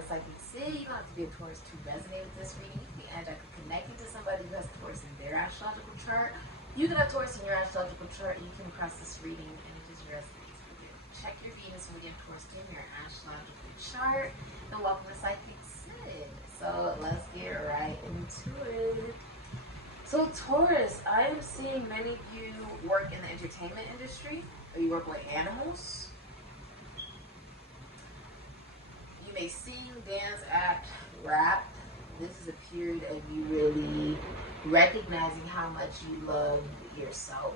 with Psychic Sid. You don't have to be a Taurus to resonate with this reading. You can be energetically connected to somebody who has Taurus in their astrological chart. You can have Taurus in your astrological chart, and you come across this reading, and it just resonates with you. Check your Venus when you have Taurus in your astrological chart. And welcome to Psychic Sid. So let's get right into it. So Taurus, I am seeing many of you work in the entertainment industry, or you work with animals. You may sing, dance, act, rap. This is a period of you really recognizing how much you love yourself.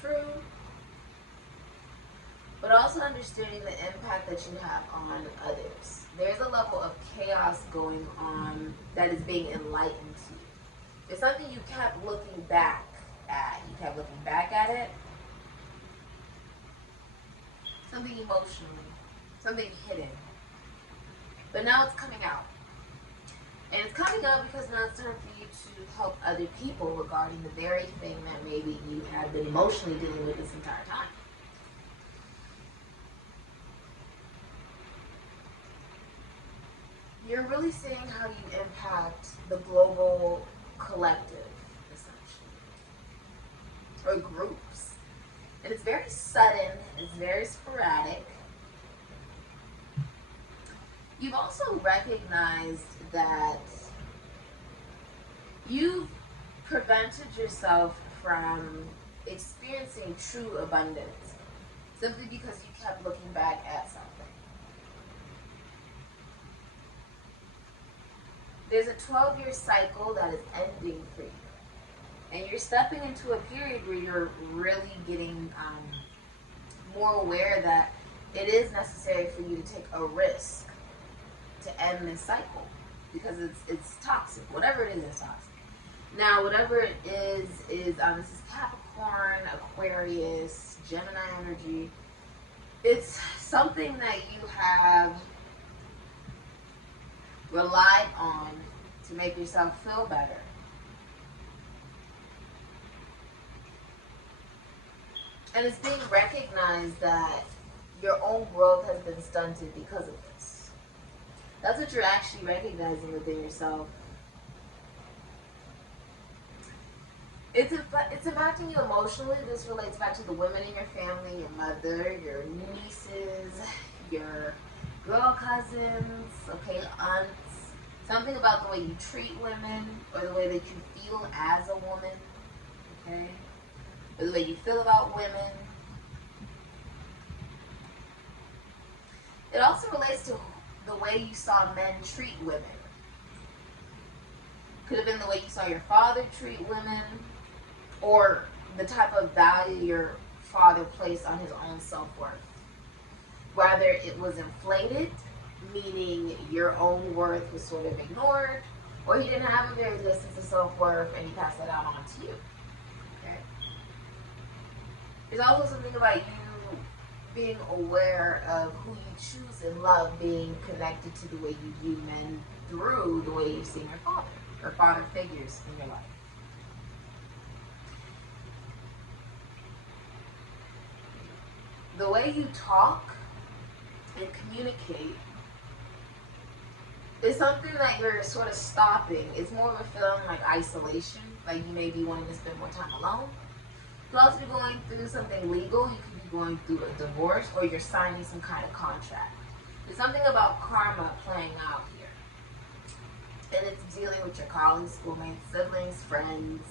True. But also understanding the impact that you have on others. There's a level of chaos going on that is being enlightened to you. It's something you kept looking back at. You kept looking back at it. Something emotionally. Something hidden. But now it's coming out. And it's coming out because now it's time for you to help other people regarding the very thing that maybe you have been emotionally dealing with this entire time. You're really seeing how you impact the global collective, essentially, or groups. And it's very sudden, it's very sporadic. You've also recognized that you've prevented yourself from experiencing true abundance simply because you kept looking back at something. There's a 12-year cycle that is ending for you. And you're stepping into a period where you're really getting more aware that it is necessary for you to take a risk to end this cycle, because it's toxic. Whatever it is toxic. Now, whatever it is this is Capricorn, Aquarius, Gemini energy. It's something that you have relied on to make yourself feel better. And it's being recognized that your own growth has been stunted because of this. That's what you're actually recognizing within yourself. It's impacting you emotionally. This relates back to the women in your family, your mother, your nieces, your girl cousins, okay, aunts. Something about the way you treat women, or the way that you feel as a woman, okay? Or the way you feel about women. It also relates to the way you saw men treat women. Could have been the way you saw your father treat women, or the type of value your father placed on his own self-worth. Whether it was inflated, meaning your own worth was sort of ignored, or he didn't have a very good sense of self-worth and he passed that out on to you. Okay? There's also something about you being aware of who you choose and love being connected to the way you view men through the way you've seen your father, or father figures in your life. The way you talk and communicate is something that you're sort of stopping. It's more of a feeling like isolation, like you may be wanting to spend more time alone. You could also be going through something legal. You could be going through a divorce, or you're signing some kind of contract. There's something about karma playing out here. And it's dealing with your colleagues, schoolmates, siblings, friends.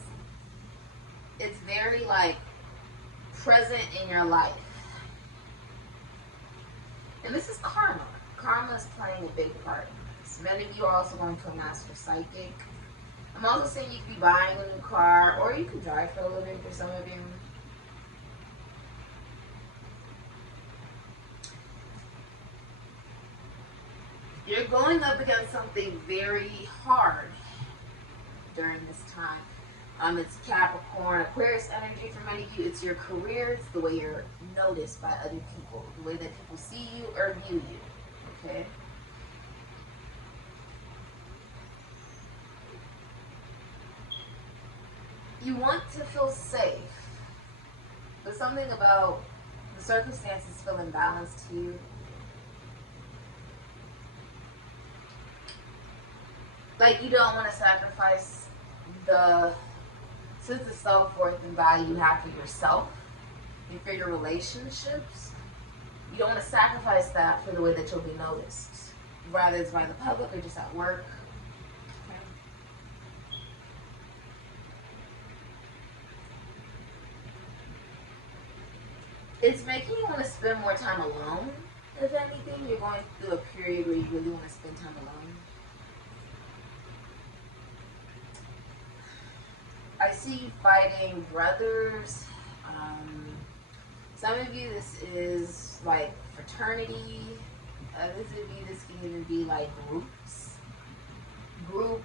It's very like present in your life. And this is karma. Karma is playing a big part in this. Many of you are also going to a master psychic. I'm also saying you could be buying a new car, or you could drive for a living for some of you. You're going up against something very hard during this time. It's Capricorn, Aquarius energy for many of you. It's your career. It's the way you're noticed by other people. The way that people see you or view you. Okay? You want to feel safe. But something about the circumstances feel imbalanced to you. Like, you don't want to sacrifice the sense of self-worth and value you have for yourself and for your relationships. You don't want to sacrifice that for the way that you'll be noticed, whether it's by the public or just at work. Okay. It's making you want to spend more time alone. If anything, you're going through a period where you really want to spend time alone. I see you fighting brothers. Some of you, this is like fraternity. Others of you, this can even be like groups.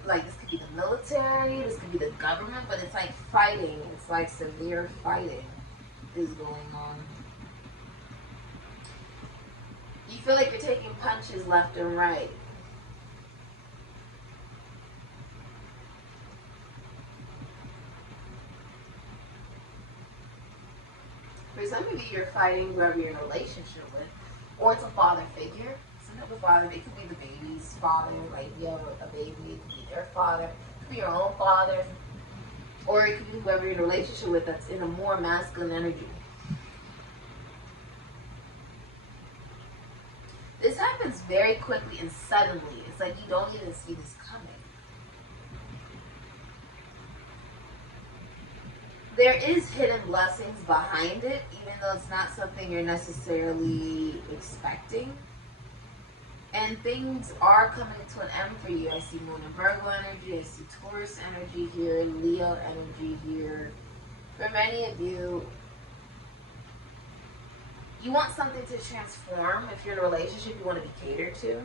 Like this could be the military, this could be the government, but it's like fighting. It's like severe fighting is going on. You feel like you're taking punches left and right. For some of you, you're fighting whoever you're in a relationship with, or it's a father figure. Some type of father, it could be the baby's father, like you have a baby, it could be their father, it could be your own father, or it could be whoever you're in a relationship with that's in a more masculine energy. This happens very quickly and suddenly. It's like you don't even see this coming. There is hidden blessings behind it, even though it's not something you're necessarily expecting. And things are coming to an end for you. I see Moon and Virgo energy. I see Taurus energy here, Leo energy here. For many of you, you want something to transform. If you're in a relationship, you want to be catered to.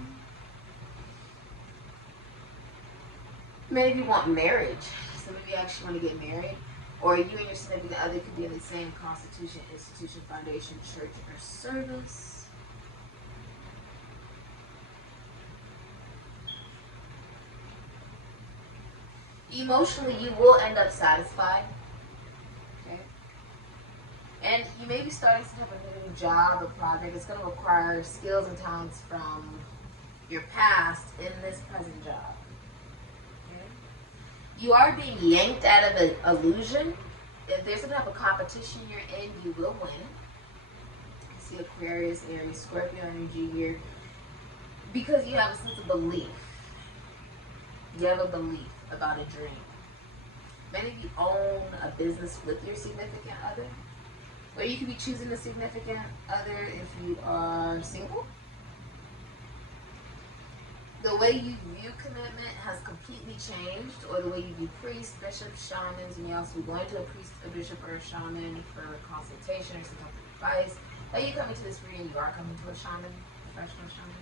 Many of you want marriage. Some of you actually want to get married. Or you and your significant other could be in the same constitution, institution, foundation, church, or service. Emotionally, you will end up satisfied. Okay? And you may be starting some type of new job or project. It's going to require skills and talents from your past in this present job. You are being yanked out of an illusion. If there's some type of competition you're in, you will win. I see Aquarius, Aries, Scorpio energy here. Because you have a sense of belief. You have a belief about a dream. Many of you own a business with your significant other. Or you could be choosing a significant other if you are single. The way you view commitment has completely changed, or the way you view priests, bishops, shamans, and you also be going to a priest, a bishop, or a shaman for a consultation or some type of advice. Are you coming to this reading? You are coming to a shaman, professional shaman.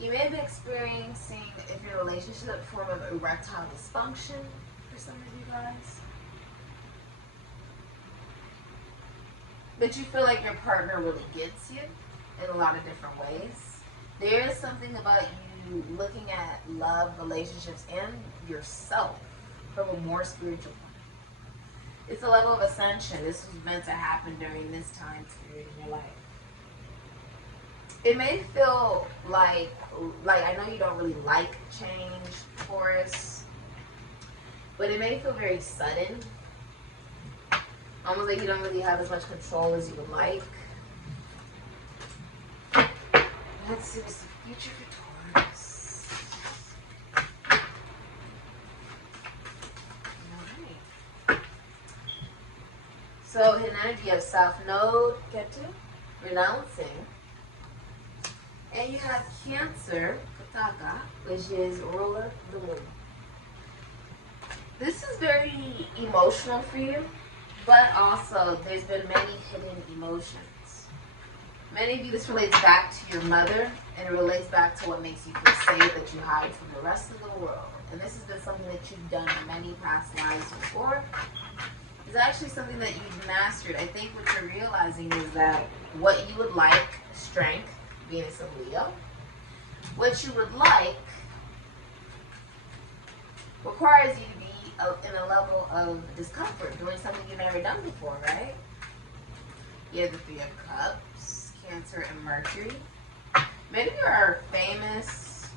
You may have been experiencing, if you're in a relationship, a form of erectile dysfunction for some of you guys. But you feel like your partner really gets you in a lot of different ways. There is something about you looking at love, relationships, and yourself from a more spiritual point. It's a level of ascension. This was meant to happen during this time period in your life. It may feel like I know you don't really like change, Taurus, but it may feel very sudden. Almost like you don't really have as much control as you would like. Let's see what's the future for Taurus. Alright. So, hidden energy of South Node, Ketu, renouncing. And you have Cancer, Kataka, which is ruler of the moon. This is very emotional for you. But also, there's been many hidden emotions. Many of you, this relates back to your mother, and it relates back to what makes you feel safe that you hide from the rest of the world. And this has been something that you've done in many past lives before. It's actually something that you've mastered. I think what you're realizing is that what you would like, strength, Venus and Leo, what you would like requires you to be in a level of discomfort, doing something you've never done before, right? You have the Three of Cups, Cancer, and Mercury. Many of you are famous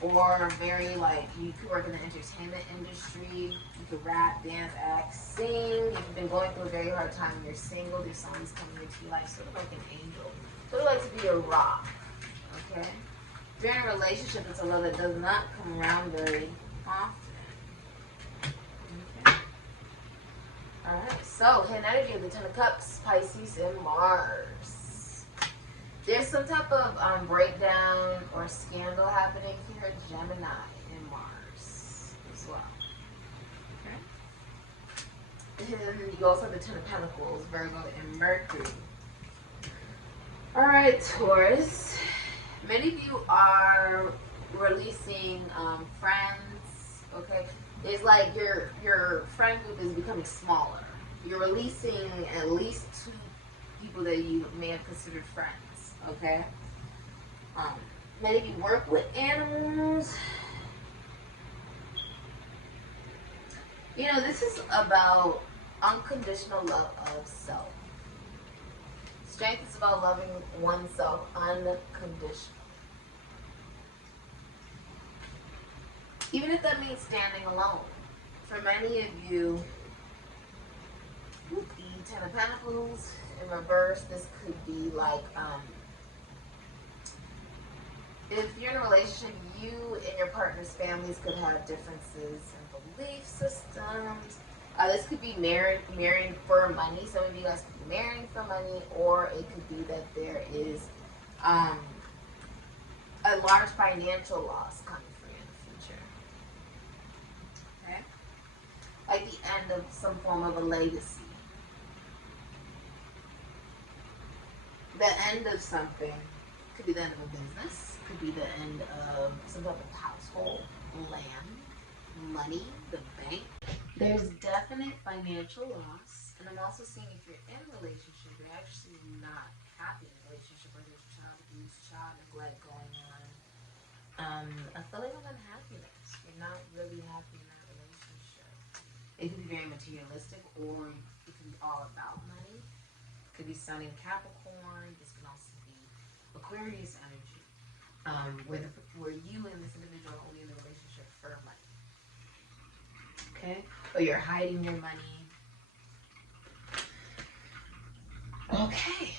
or very like, you could work in the entertainment industry, you could rap, dance, act, sing. If you've been going through a very hard time and you're single, there's someone who's coming into your life, sort of like an angel. Sort of like to be a rock, okay? If you're in a relationship, it's a love that does not come around very often. Okay. Alright, so hidden energy of the Ten of Cups, Pisces, and Mars. There's some type of breakdown or scandal happening here, Gemini and Mars as well. Okay. And you also have the Ten of Pentacles, Virgo, and Mercury. Alright, Taurus. Many of you are releasing friends, okay? It's like your friend group is becoming smaller. You're releasing at least 2 people that you may have considered friends, okay? Many of you work with animals. You know, this is about unconditional love of self. Strength is about loving oneself unconditionally. Even if that means standing alone. For many of you, the Ten of Pentacles in reverse, this could be like, if you're in a relationship, you and your partner's families could have differences in belief systems. This could be marrying for money. Some of you guys could be marrying for money, or it could be that there is a large financial loss coming for you in the future. Okay? Like the end of some form of a legacy. The end of something. Could be the end of a business. Could be the end of some type of household, land, money, the bank. There's definite financial loss. And I'm also seeing if you're in a relationship, you're actually not happy in a relationship, or there's child abuse, child neglect going on. A feeling of unhappiness. You're not really happy in that relationship. It could be very materialistic, or it can be all about money. It could be Sun in Capricorn. This can also be Aquarius energy. Where you and this individual are only in the relationship for money. Okay? Or you're hiding your money. Okay.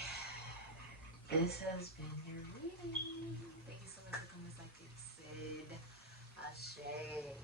This has been your reading. Thank you so much for coming to Sikiksyd. Ashe.